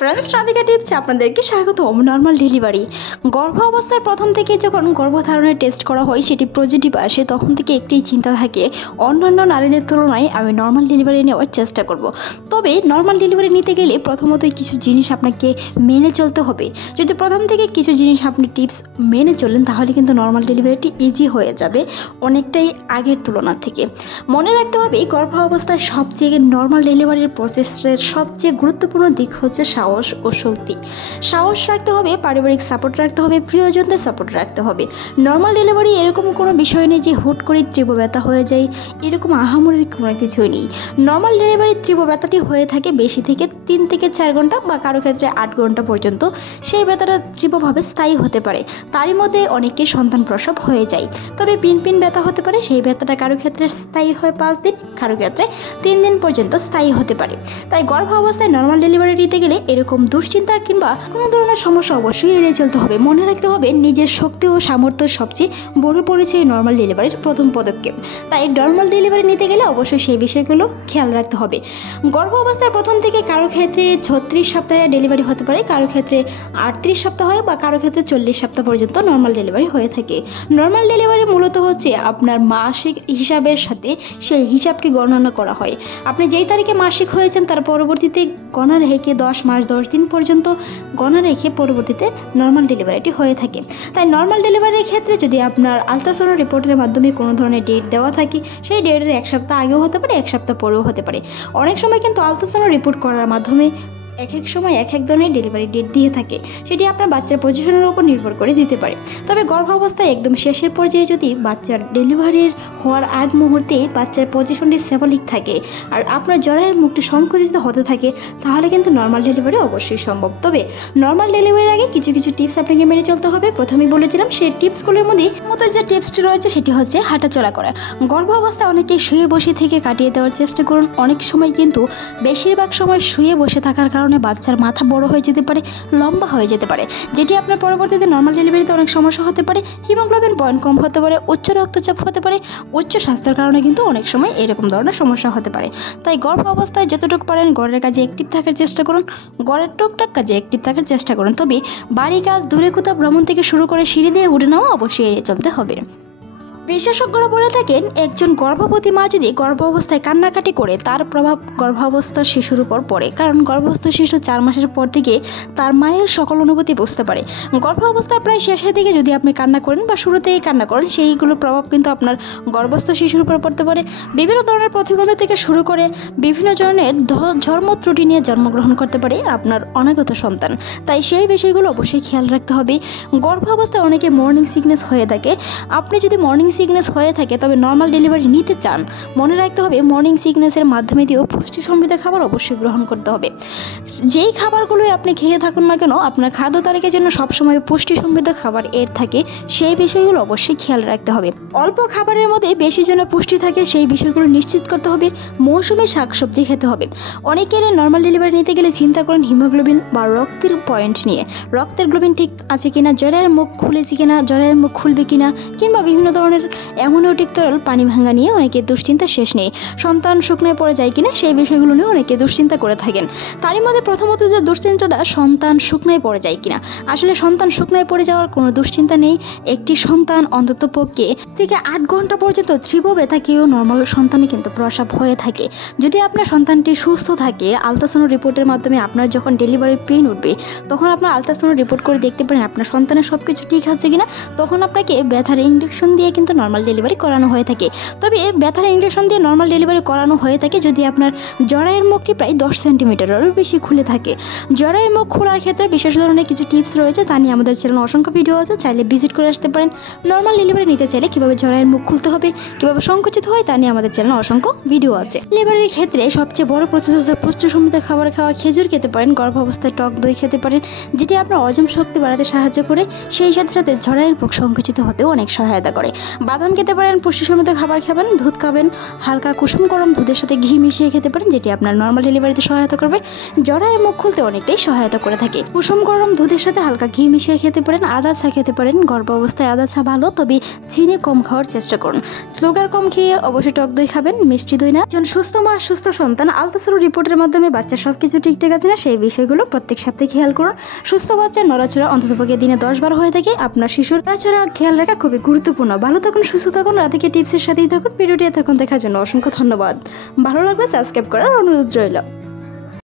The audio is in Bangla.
ফ্রেন্ডস, রাধিকা টিপসে আপনাদেরকে স্বাগত। নর্মাল ডেলিভারি গর্ভ অবস্থার প্রথম থেকে যখন গর্ভধারণের টেস্ট করা হয় সেটি পজিটিভ আসে, তখন থেকে একটি চিন্তা থাকে অন্যান্য নারীদের তুলনায় আমি নর্মাল ডেলিভারি নেওয়ার চেষ্টা করব। তবে নর্মাল ডেলিভারি নিতে গেলে প্রথমতই কিছু জিনিস আপনাকে মেনে চলতে হবে। যদি প্রথম থেকে কিছু জিনিস আপনি টিপস মেনে চলেন তাহলে কিন্তু নর্মাল ডেলিভারিটি ইজি হয়ে যাবে অনেকটাই আগের তুলনা থেকে। মনে রাখতে হবে গর্ভ অবস্থায় সবচেয়ে নর্মাল ডেলিভারির প্রসেসের সবচেয়ে গুরুত্বপূর্ণ দিক হচ্ছে সাহস ও শক্তি। সাহস রাখতে হবে, পারিবারিক সাপোর্ট রাখতে হবে, প্রিয়জনদের সাপোর্ট রাখতে হবে। নর্মাল ডেলিভারি এরকম কোনো বিষয় নেই যে হুট করে তীব্র ব্যথা হয়ে যায়, এরকম আহামরিক কোনো কিছুই নেই। নর্মাল ডেলিভারির তীব্র ব্যথাটি হয়ে থাকে বেশি থেকে 3 থেকে 4 ঘন্টা বা কারো ক্ষেত্রে 8 ঘন্টা পর্যন্ত। সেই ব্যথাটা তীব্রভাবে স্থায়ী হতে পারে, তারই মধ্যে অনেকে সন্তান প্রসব হয়ে যায়। তবে পিন ব্যথা হতে পারে, সেই ব্যথাটা কারো ক্ষেত্রে স্থায়ী হয় 5 দিন, কারো ক্ষেত্রে 3 দিন পর্যন্ত স্থায়ী হতে পারে। তাই গর্ভ অবস্থায় নর্মাল ডেলিভারি নিতে গেলে এরকম দুশ্চিন্তা কিংবা কোনো ধরনের সমস্যা অবশ্যই এড়িয়ে চলতে হবে। মনে রাখতে হবে নিজের শক্তি ও সামর্থ্যের সবচেয়ে বড় পরিচয় নর্মাল ডেলিভারির প্রথম পদক্ষেপ। তাই নর্মাল ডেলিভারি নিতে গেলে অবশ্যই সেই বিষয়গুলো খেয়াল রাখতে হবে। গর্ভ অবস্থার প্রথম থেকে কারো ক্ষেত্রে 36 সপ্তাহে ডেলিভারি হতে পারে, কারো ক্ষেত্রে 38 সপ্তাহ হয় বা কারো ক্ষেত্রে 40 সপ্তাহ পর্যন্ত নর্মাল ডেলিভারি হয়ে থাকে। নর্মাল ডেলিভারি মূলত হচ্ছে আপনার মাসিক হিসাবের সাথে সেই হিসাবটি গণনা করা হয়। আপনি যেই তারিখে মাসিক হয়েছেন তার পরবর্তীতে গণনা রেখে 10 মাস 10 দিন পর্যন্ত গণনা রেখে পরবর্তীতে নর্মাল ডেলিভারিটি হয়ে থাকে। তাই নর্মাল ডেলিভারির ক্ষেত্রে যদি আপনার আলট্রাসাউন্ড রিপোর্টের মাধ্যমে কোনো ধরনের ডেট দেওয়া থাকে, সেই ডেটের 1 সপ্তাহ আগেও হতে পারে, 1 সপ্তাহ পরেও হতে পারে। অনেক সময় কিন্তু আলট্রাসাউন্ড রিপোর্ট করার মাধ্যমে এক এক সময় এক এক ধরনের ডেলিভারি ডেট দিয়ে থাকে, সেটি আপনার বাচ্চার পজিশনের উপর নির্ভর করে দিতে পারে। তবে গর্ভাবস্থায় একদম শেষের পর্যায়ে যদি বাচ্চার ডেলিভারির হওয়ার আগ মুহূর্তে বাচ্চার পজিশনটি স্যাফলিক থাকে আর আপনার জরায়ের মুখটি সংকুচিত হতে থাকে, তাহলে কিন্তু নর্মাল ডেলিভারি অবশ্যই সম্ভব। তবে নর্মাল ডেলিভারির আগে কিছু কিছু টিপস আপনাকে মেনে চলতে হবে। প্রথমেই বলেছিলাম সেই টিপসগুলোর মধ্যে যে টিপসটি রয়েছে সেটি হচ্ছে হাঁটাচলা করা। গর্ভাবস্থায় অনেকেই শুয়ে বসে থেকে কাটিয়ে দেওয়ার চেষ্টা করুন। অনেক সময় কিন্তু বেশিরভাগ সময় শুয়ে বসে থাকার কারণে বাচ্চার মাথা বড় হয়ে যেতে পারে, লম্বা হয়ে যেতে পারে, যেটি আপনার পরবর্তীতে নর্মাল ডেলিভারিতে অনেক সমস্যা হতে পারে। হিমোগ্লোবিন পয়েন্ট কম হতে পারে, উচ্চ রক্তচাপ হতে পারে, উচ্চ স্বাস্থ্যের কারণে কিন্তু অনেক সময় এরকম ধরনের সমস্যা হতে পারে। তাই গর্ভ অবস্থায় যতটুকু পারেন ঘরের কাজে অ্যাক্টিভ থাকার চেষ্টা করুন, ঘরের টুকটাক কাজে অ্যাক্টিভ থাকার চেষ্টা করুন। তবে বাড়ি কাজ, দূরে কোথাও ভ্রমণ থেকে শুরু করে সিঁড়ি দিয়ে উঠে নেওয়া অবশ্যই এড়িয়ে চলতে হবে। বিশেষজ্ঞরা বলে থাকেন একজন গর্ভবতী মা যদি গর্ভ অবস্থায় কান্নাকাটি করে তার প্রভাব গর্ভাবস্থার শিশুর উপর পড়ে, কারণ গর্ভস্থ শিশু 4 মাসের পর থেকে তার মায়ের সকল অনুভূতি বুঝতে পারে। গর্ভ অবস্থার প্রায় শেষের দিকে যদি আপনি কান্না করেন বা শুরুতেই কান্না করেন, সেইগুলোর প্রভাব কিন্তু আপনার গর্ভস্থ শিশুর উপর পড়তে পারে। বিভিন্ন ধরনের প্রতিবন্ধ থেকে শুরু করে বিভিন্ন ধরনের ধর্ম ত্রুটি নিয়ে জন্মগ্রহণ করতে পারে আপনার অনাগত সন্তান। তাই সেই বিষয়গুলো অবশ্যই খেয়াল রাখতে হবে। গর্ভ অবস্থায় অনেকে মর্নিং সিকনেস হয়ে থাকে। আপনি যদি মর্নিং সিকনেস হয়ে থাকে তবে নর্মাল ডেলিভারি নিতে চান, মনে রাখতে হবে মর্নিং সিকনেসের মাধ্যমে দিয়েও পুষ্টি সমৃদ্ধ খাবার অবশ্যই গ্রহণ করতে হবে। যেই খাবারগুলোই আপনি খেয়ে থাকুন না কেন, আপনার খাদ্য তালিকার জন্য সবসময় পুষ্টি সমৃদ্ধ খাবার এর থাকে, সেই বিষয়গুলো অবশ্যই খেয়াল রাখতে হবে। অল্প খাবারের মধ্যে বেশি যেন পুষ্টি থাকে সেই বিষয়গুলো নিশ্চিত করতে হবে। মৌসুমী শাকসবজি খেতে হবে। অনেকের নর্মাল ডেলিভারি নিতে গেলে চিন্তা করেন হিমোগ্লোবিন বা রক্তের পয়েন্ট নিয়ে, রক্তের গ্লোবিন ঠিক আছে কিনা, জরায়ের মুখ খুলেছে কিনা, জরায়ের মুখ খুলবে কিনা, কিংবা বিভিন্ন ধরনের অ্যামোনিওটিক তরল পানি ভাঙা নিয়ে অনেকে দুশ্চিন্তা শেষ নেই। সন্তান শুকনায় পড়ে যায় কিনা সেই বিষয়গুলো নিয়ে অনেকে দুশ্চিন্তা করে থাকেন। তারই মধ্যে প্রথমত যে দুশ্চিন্তাটা সন্তান শুকনায় পড়ে যায় কিনা, আসলে সন্তান শুকনায় পড়ে যাওয়ার কোনো দুশ্চিন্তা নেই। একটি সন্তান অন্তত পক্ষে থেকে 8 ঘন্টা পর্যন্ত তীব্র ব্যথাকেও নর্মাল সন্তানে কিন্তু প্রসব হয়ে থাকে। যদি আপনার সন্তানটি সুস্থ থাকে, আলট্রাসাউন্ড রিপোর্টের মাধ্যমে আপনার যখন ডেলিভারির পেইন উঠবে তখন আপনার আলট্রাসাউন্ড রিপোর্ট করে দেখতে পারেন আপনার সন্তানের সব কিছু ঠিক আছে কিনা, তখন আপনাকে ব্যথার ইঞ্জেকশন দিয়ে কিন্তু নর্মাল ডেলিভারি করানো হয়ে থাকে। তবে ব্যথার ইঞ্জেকশন দিয়ে নর্মাল ডেলিভারি করানো হয়ে থাকে যদি আপনার জরায়ের মুখটি প্রায় 10 সেন্টিমিটারেরও বেশি খুলে থাকে। জরায়ের মুখ খোলার ক্ষেত্রে বিশেষ ধরনের কিছু টিপস রয়েছে, তা নিয়ে আমাদের চ্যানেলে অসংখ্য ভিডিও আছে, চাইলে ভিজিট করে আসতে পারেন। নর্মাল ডেলিভারি নিতে চাইলে কীভাবে জরায়ের মুখ খুলতে হবে, কীভাবে সংকুচিত হয়, তা নিয়ে আমাদের চ্যানেলে অসংখ্য ভিডিও আছে। ডেলিভারির ক্ষেত্রে সবচেয়ে বড় প্রসেস হচ্ছে পুষ্টি সমৃদ্ধ খাবার খাওয়া। খেজুর খেতে পারেন, গর্ভাবস্থায় টক দই খেতে পারেন, যেটি আপনার হজম শক্তি বাড়াতে সাহায্য করে, সেই সাথে সাথে জরায়ের মুখ সংকুচিত হতেও অনেক সহায়তা করে। বাদাম খেতে পারেন, পুষ্টিসমৃদ্ধ খাবার খাবেন, দুধ খাবেন, হালকা কুসুম গরম দুধের সাথে ঘি মিশিয়ে খেতে পারেন, যেটি আপনার নর্মাল ডেলিভারিতে সহায়তা করবে। জরায়ু মুখ খুলতে অনেকটাই সহায়তা করে থাকে। কুসুম গরম দুধের সাথে হালকা ঘি মিশিয়ে খেতে পারেন, আদা চা খেতে পারেন। গর্ভ অবস্থায় আদা চা ভালো, তবে চিনি কম খাওয়ার চেষ্টা করুন। সুগার কম খেয়ে অবশ্যই টক দই খাবেন, মিষ্টি দই না। একজন সুস্থ মা সুস্থ সন্তান আলট্রাসাউন্ড রিপোর্টের মাধ্যমে বাচ্চার সবকিছু ঠিকঠাক আছে না সেই বিষয়গুলো প্রত্যেক সপ্তাহে খেয়াল করুন। সুস্থ বাচ্চার নড়াচড়া অন্ততপক্ষে দিনে 10 বার হয়ে থাকে। আপনার শিশুর নড়াচড়া খেয়াল রাখা খুবই গুরুত্বপূর্ণ। ভালো থাকুন, সুস্থ থাকুন, রাধিকা টিপসের সাথেই থাকুন। ভিডিওটি এতক্ষণ দেখার জন্য অসংখ্য ধন্যবাদ। ভালো লাগলে সাবস্ক্রাইব করার অনুরোধ রইল।